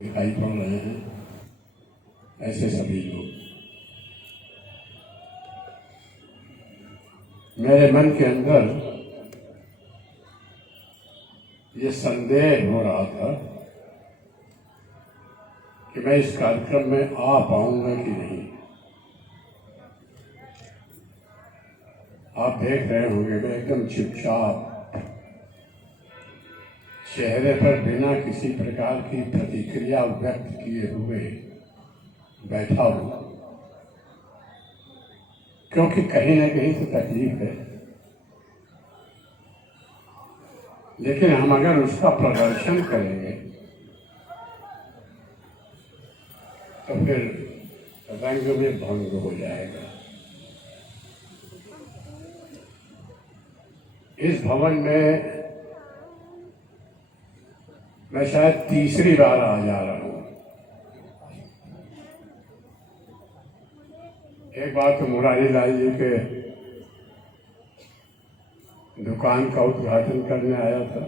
दिखाई पड़ रहे हैं, ऐसे सभी लोग मेरे मन के अंदर ये संदेह हो रहा था कि मैं इस कार्यक्रम में आ पाऊंगा कि नहीं। आप देख रहे होंगे मैं एकदम चुपचाप चेहरे पर बिना किसी प्रकार की प्रतिक्रिया व्यक्त किए हुए बैठा हूं, क्योंकि कहीं ना कहीं तो तकलीफ है, लेकिन हम अगर उसका प्रदर्शन करेंगे तो फिर रंग में भंग हो जाएगा। इस भवन में मैं शायद तीसरी बार आ जा रहा हूं। एक बार तो मुरारी लाल जी के दुकान का उद्घाटन करने आया था,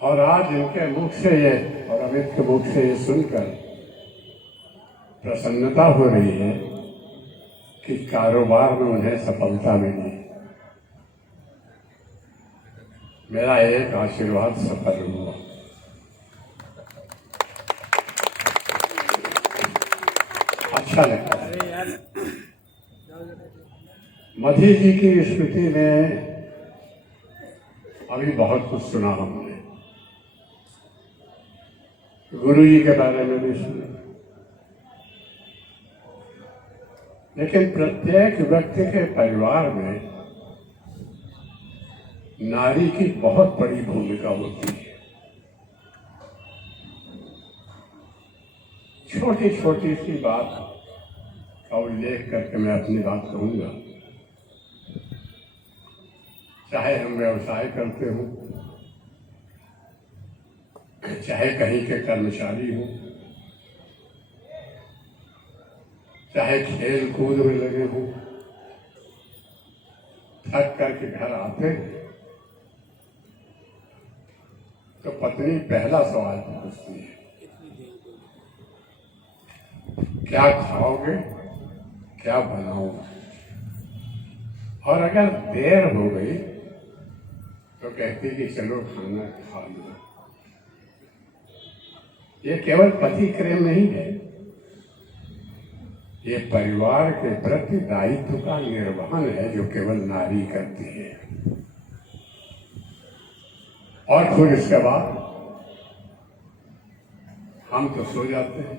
और आज इनके मुख से ये और अमित के मुख से ये सुनकर प्रसन्नता हो रही है कि कारोबार में उन्हें सफलता मिली। मेरा एक आशीर्वाद सफल हुआ। अच्छा लगता है। मधी जी की स्मृति में अभी बहुत कुछ सुना हमने, गुरु जी के बारे में भी सुना, लेकिन प्रत्येक व्यक्ति के परिवार में नारी की बहुत बड़ी भूमिका होती है। छोटी छोटी सी बात का उल्लेख करके मैं अपनी बात कहूंगा। चाहे हम व्यवसाय करते हो, चाहे कहीं के कर्मचारी हो, चाहे खेल कूद में लगे हो, थक करके घर आते तो पत्नी पहला सवाल पूछती है, क्या खाओगे, क्या बनाओगे? और अगर देर हो गई तो कहती कि चलो खाना खा लो। ये केवल पति प्रेम नहीं है, ये परिवार के प्रति दायित्व का निर्वहन है जो केवल नारी करती है। और फिर इसके बाद हम तो सो जाते हैं,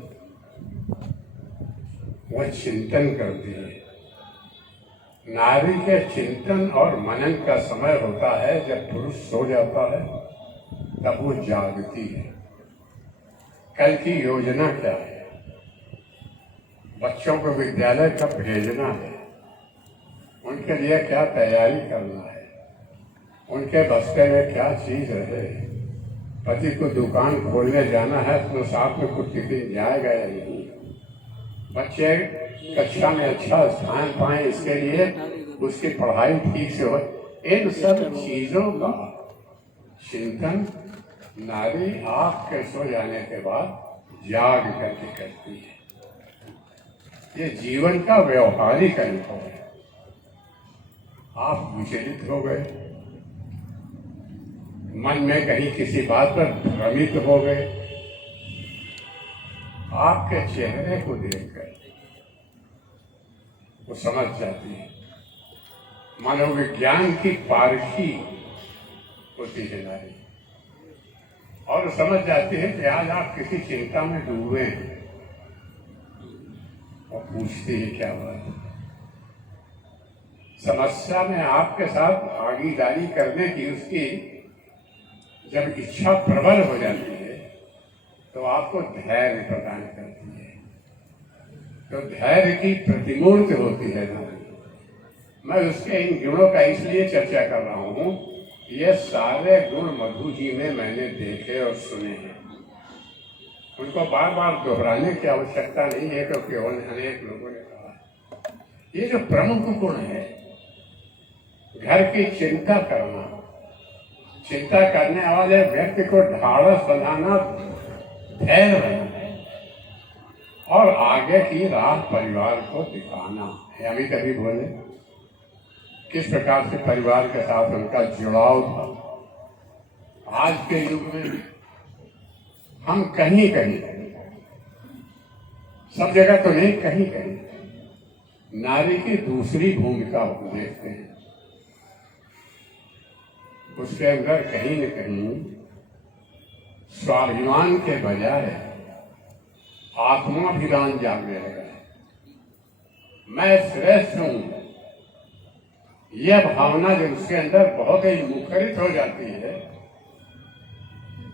वह चिंतन करती है। नारी के चिंतन और मनन का समय होता है जब पुरुष सो जाता है, तब वो जागती है। कल की योजना क्या है, बच्चों को विद्यालय कब भेजना है, उनके लिए क्या तैयारी करना है, उनके बस्ते में क्या चीज है, पति को दुकान खोलने जाना है तो साथ में कुछ टिफिन जाएगा या नहीं, बच्चे कक्षा में अच्छा स्थान पाए इसके लिए उसकी पढ़ाई ठीक से हो। इन सब चीजों का चिंतन नारी आँख के सो जाने के बाद जाग करके करती है। ये जीवन का व्यवहारिक अनुभव है। आप विचलित हो गए, मन में कहीं किसी बात पर भ्रमित हो गए, आपके चेहरे को देखकर वो समझ जाती है। मनोविज्ञान की पारखी होती है नारी, और समझ जाती है कि आज आप किसी चिंता में डूबे हैं, और पूछती है क्या बात। समस्या में आपके साथ भागीदारी करने की उसकी जब इच्छा प्रबल हो जाती है तो आपको धैर्य प्रदान करती है। तो धैर्य की प्रतिमूर्ति होती है नारी। मैं उसके इन गुणों का इसलिए चर्चा कर रहा हूं, ये सारे गुण मधु जी में मैंने देखे और सुने हैं। उनको बार बार दोहराने की आवश्यकता नहीं है, क्योंकि अनेक लोगों ने कहा। ये जो प्रमुख गुण है, घर की चिंता करना, चिंता करने वाले व्यक्ति को ढाढ़स बनाना, धैर्य बनाना और आगे की राह परिवार को दिखाना है। अभी कभी बोले किस प्रकार से परिवार के साथ उनका जुड़ाव था। आज के युग में हम कहीं कहीं, सब जगह तो नहीं, कहीं कहीं नारी की दूसरी भूमिका देखते हैं। उसके अंदर कहीं न कहीं स्वाभिमान के बजाय आत्माभिमान जागने लगा है। मैं श्रेष्ठ हूं, यह भावना जब उसके अंदर बहुत ही मुखरित हो जाती है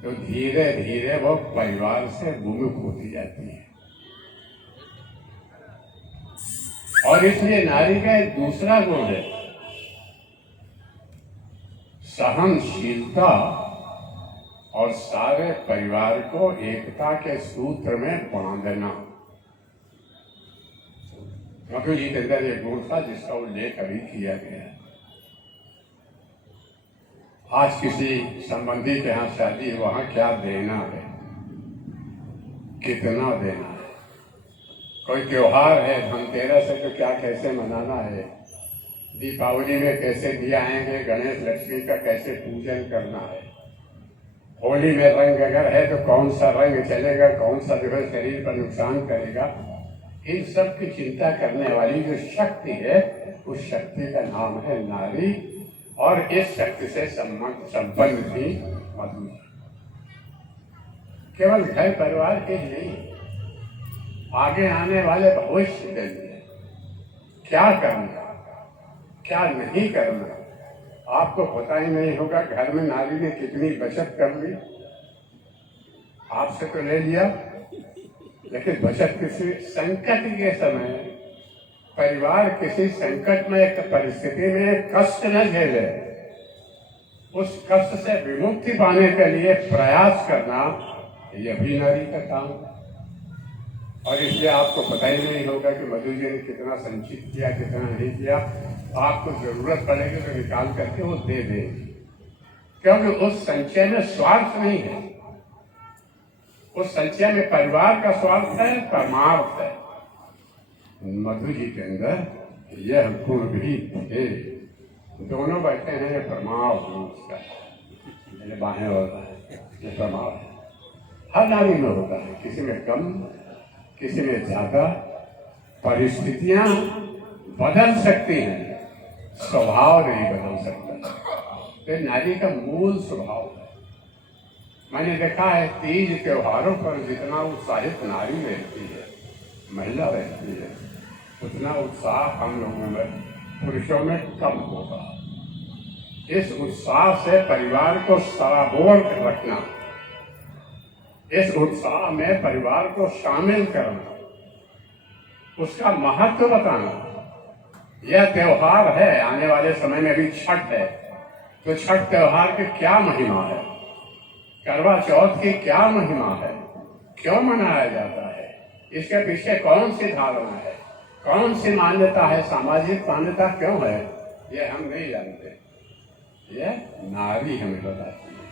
तो धीरे धीरे वो परिवार से विमुख होती जाती है। और इसलिए नारी का एक दूसरा गुण है सहनशीलता और सारे परिवार को एकता के सूत्र में बांधना। मधु जी के अंदर एक गुण था जिसका उल्लेख अभी किया गया है। आज किसी संबंधी के यहाँ शादी, वहां क्या देना है, कितना देना है। कोई त्योहार है, धनतेरस है तो क्या कैसे मनाना है, दीपावली में कैसे दिया आएंगे, गणेश लक्ष्मी का कैसे पूजन करना है, होली में रंग अगर है तो कौन सा रंग चलेगा, कौन सा जो है शरीर पर नुकसान करेगा। इन सब की चिंता करने वाली जो शक्ति है, उस शक्ति का नाम है नारी। और इस शक्ति से संपन्न थी मधु। केवल घर परिवार के नहीं, आगे आने वाले भविष्य के लिए क्या करना, क्या नहीं करना, आपको पता ही नहीं होगा। घर में नारी ने कितनी बचत कर ली, आपसे तो ले लिया, लेकिन बचत किसी संकट के समय, परिवार किसी संकट में, एक परिस्थिति में कष्ट न झेले, उस कष्ट से विमुक्ति पाने के लिए प्रयास करना, यह भी नारी का काम है। और इसलिए आपको पता ही नहीं होगा कि मधु जी ने कितना संचित किया, कितना नहीं किया। आपको जरूरत पड़ेगी तो निकाल करके वो दे देगी, क्योंकि उस संचय में स्वार्थ नहीं है। उस संचय में परिवार का स्वार्थ है, परमार्थ है। मधु जी के अंदर यह गुण भी थे। दोनों बैठे हैं, ये प्रमाण उसका, ये बाहें होता है, ये प्रमाण है। हर नारी में होता है, किसी में कम, किसी में ज्यादा। परिस्थितियां बदल सकती हैं, स्वभाव नहीं बदल सकता। ये नारी का मूल स्वभाव है। मैंने देखा है तीज त्योहारों पर जितना उत्साहित नारी रहती है, महिला रहती है, उतना उत्साह हम लोगों में, पुरुषों में कम होगा। इस उत्साह से परिवार को सराबोर रखना, इस उत्साह में परिवार को शामिल करना, उसका महत्व बताना। यह त्योहार है, आने वाले समय में भी छठ है, तो छठ त्योहार की क्या महिमा है, करवा चौथ की क्या महिमा है, क्यों मनाया जाता है, इसके पीछे कौन सी धारणा है, कौन सी मान्यता है, सामाजिक मान्यता क्यों है, यह हम नहीं जानते। यह नारी हमें बताती है।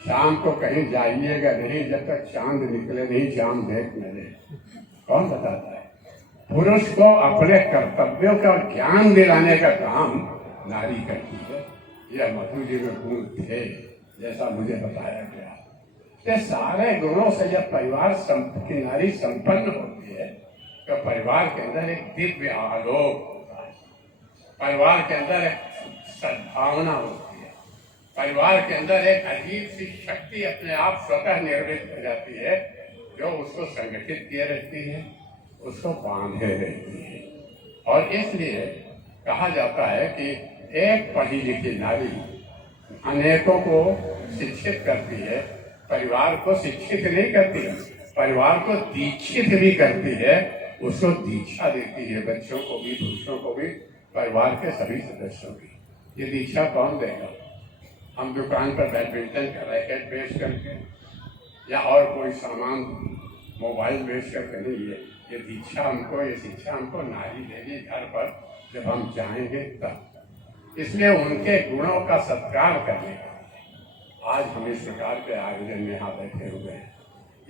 शाम को कहीं जाइएगा नहीं जब तक चांद निकले नहीं, चांद देख मिले, कौन बताता है। पुरुष को अपने कर्तव्यों का ज्ञान दिलाने का काम नारी करती है। यह मधु जी में गुण थे, जैसा मुझे बताया गया। ये सारे गुणों से जब परिवार की नारी संपन्न होती है तो परिवार के अंदर एक दिव्य आलोक होता है, परिवार के अंदर एक सद्भावना होती है, परिवार के अंदर एक अजीब सी शक्ति अपने आप स्वतः निर्मित हो जाती है, जो उसको संगठित किए रहती है, उसको बांधे रहती है। और इसलिए कहा जाता है कि एक पढ़ी लिखी नारी अनेकों को शिक्षित करती है, परिवार को शिक्षित नहीं करती है, परिवार को दीक्षित भी करती है, उसको दीक्षा देती है, बच्चों को भी, पुरुषों को भी, परिवार के सभी सदस्यों की। ये दीक्षा कौन देगा? हम दुकान पर बैडमिंटन का रैकेट बेच करके या और कोई सामान, मोबाइल बेच करके नहीं। ये दीक्षा हमको, ये शिक्षा हमको नारी देगी घर पर, जब हम जाएंगे तब। इसलिए उनके गुणों का सत्कार करने का, आज हम इस प्रकार के आयोजन में यहाँ बैठे हुए हैं।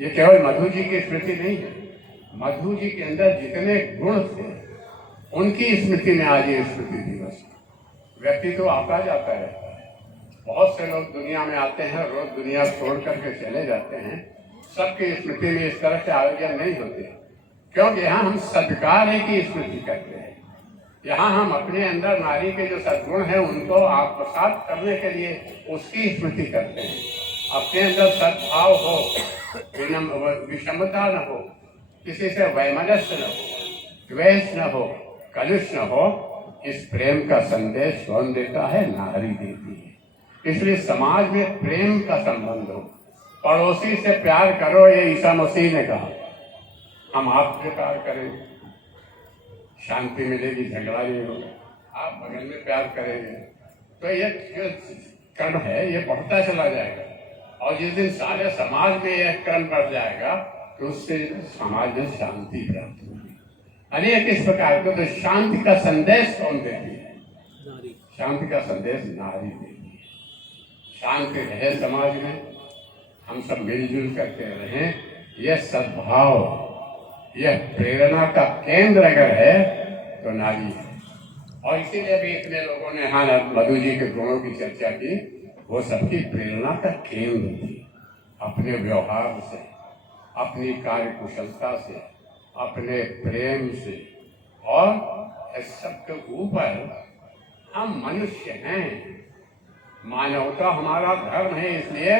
ये केवल मधु जी की स्मृति नहीं है, मधु जी के अंदर जितने गुण थे उनकी स्मृति में आज ये स्मृति दिवस। व्यक्ति तो आता जाता रहता है, बहुत से लोग दुनिया में आते हैं, रोज दुनिया छोड़ करके चले जाते हैं। सबकी स्मृति में इस तरह से आयोजन नहीं होते, क्योंकि यहाँ हम सत्कार की स्मृति करते हैं। यहाँ हम अपने अंदर नारी के जो सद्गुण है उनको आत्मसात करने के लिए उसकी स्मृति करते हैं। अपने अंदर सद्भाव हो, विषमता न हो, किसी से वैमनस्य न हो, द्वेष न हो, कलुष न हो। इस प्रेम का संदेश कौन देता है? नारी देती है। इसलिए समाज में प्रेम का संबंध हो। पड़ोसी से प्यार करो, ये ईसा मसीह ने कहा। हम आपसे प्यार करें, शांति मिलेगी, झगड़ा नहीं होगा। आप बगल में प्यार करेंगे तो ये जो क्रम है ये बढ़ता चला जाएगा, और जिस दिन सारे समाज में यह क्रम बढ़ जाएगा तो उससे समाज में शांति प्राप्त होगी। अनेक इस प्रकार को तो शांति का संदेश कौन देती है? शांति का संदेश नारी देती है। शांति रहे समाज में, हम सब मिलजुल करके रहें। यह सद्भाव, यह प्रेरणा का केंद्र अगर है तो नारी है। और इसीलिए भी इतने लोगों ने यहाँ मधु जी के गुणों की चर्चा की। वो सबकी प्रेरणा का केंद्र थी। अपने व्यवहार से, अपनी कार्य कुशलता से, अपने प्रेम से, और इस सबके ऊपर हम मनुष्य हैं। मानवता हमारा धर्म है, इसलिए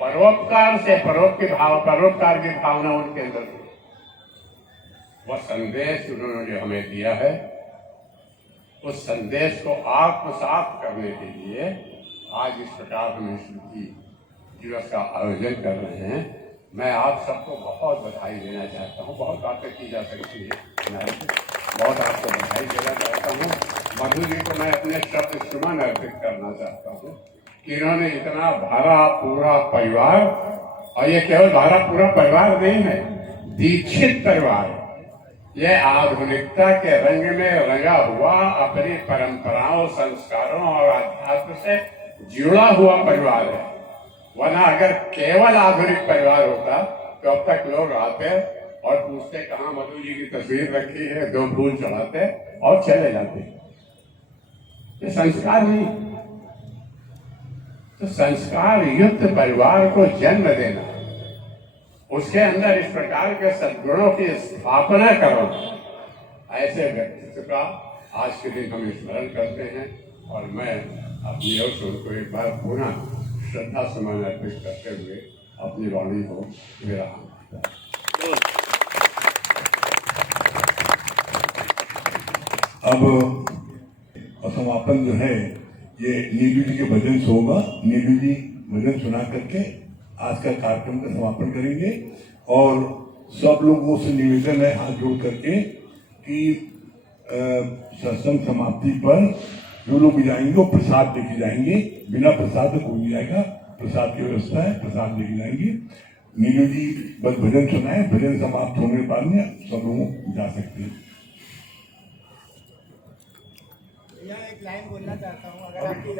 परोपकार से परोपकार की भावना उनके अंदर थी। वह संदेश उन्होंने जो हमें दिया है, उस संदेश को आत्मसात करने के लिए आज इस प्रकार हम स्मृति दिवस का आयोजन कर रहे हैं। मैं आप सबको बहुत बधाई देना चाहता हूँ। बहुत बातें की जा सकती है, मैं बहुत आपको बधाई देना चाहता हूँ। मधु जी को मैं अपने शब्द सुमन अर्पित करना चाहता हूँ कि इन्होंने इतना भरा पूरा परिवार, और ये केवल भरा पूरा परिवार नहीं है, दीक्षित परिवार, यह आधुनिकता के रंग में रंगा हुआ, अपनी परंपराओं, संस्कारों और अध्यात्म से जुड़ा हुआ परिवार है। वरना अगर केवल आधुनिक परिवार होता तो अब तक लोग आते और पूछते कहाँ मधु जी की तस्वीर रखी है, 2 फूल चढ़ाते और चले जाते। ये संस्कार नहीं। तो संस्कार युक्त परिवार को जन्म देना, उसके अंदर इस प्रकार के सद्गुणों की स्थापना करो, ऐसे व्यक्तित्व का आज के दिन हम स्मरण करते हैं। और मैं अपनी ओर से उनको एक बार पुनः श्रद्धा सुमन अर्पित करते हुए अपनी वाणी को विराम देता हूं। अब समापन जो है ये नीलू जी के भजन से होगा। नीलू जी भजन सुना करके आज का कार्यक्रम का समापन करेंगे। और सब लोगों से निवेदन है हाथ जोड़ करके कि सत्संग समाप्ति पर जो लोग भी जाएंगे वो प्रसाद लेके जाएंगे। बिना प्रसाद कोई नहीं जाएगा, प्रसाद की व्यवस्था है, प्रसाद लेके जाएंगे। नीलू जी बस भजन सुनाए, भजन समाप्त होने के बाद में सब लोग जा सकते हैं। एक लाइन बोलना चाहता हूँ, अगर आपकी